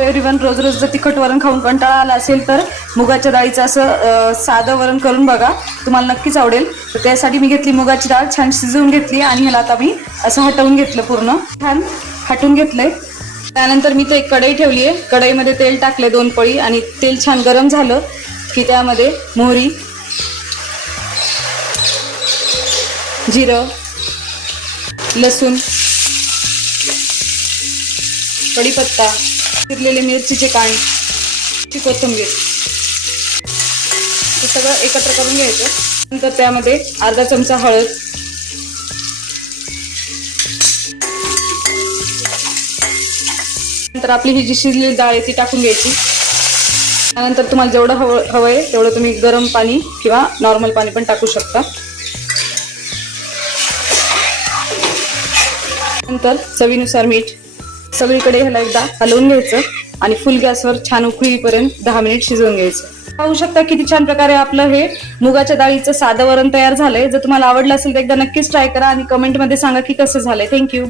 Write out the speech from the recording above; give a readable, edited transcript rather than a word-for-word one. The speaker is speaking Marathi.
एव्हरीवन, रोज रोज जर तिखट वरण खाऊन कंटाळा आला असेल तर मुगाच्या डाळीचं असं साधं वरण करून बघा, तुम्हाला नक्कीच आवडेल. तर त्यासाठी मी घेतली मुगाची डाळ, छान शिजवून घेतली आणि ह्याला आता मी असं हटवून घेतलं, पूर्ण छान हटवून घेतलंय. त्यानंतर मी ते एक कढई ठेवली आहे. कढईमध्ये तेल टाकले 2 पळी आणि तेल छान गरम झालं की त्यामध्ये मोहरी, जिरं, लसूण, कढीपत्ता, चिरलेले मिरचीचे कांड, कोथिंबीर हे सगळं एकत्र करून घ्यायचं. नंतर त्यामध्ये अर्धा चमचा हळद, नंतर आपली ही जी शिजलेली डाळ आहे ती टाकून घ्यायची. त्यानंतर तुम्हाला जेवढं हवंय तेवढं तुम्ही गरम पाणी किंवा नॉर्मल पाणी पण टाकू शकता. नंतर चवीनुसार मीठ. सगळीकडे ह्याला एकदा हलवून घ्यायचं आणि फुल गॅसवर छान उकळीपर्यंत 10 मिनिट शिजवून घ्यायचं. पाहू शकता किती छान प्रकारे आपलं हे मुगाच्या डाळीचं साधं वरण तयार झालंय. जर तुम्हाला आवडलं असेल तर एकदा नक्कीच ट्राय करा आणि कमेंटमध्ये सांगा की कसं झालंय. थँक्यू.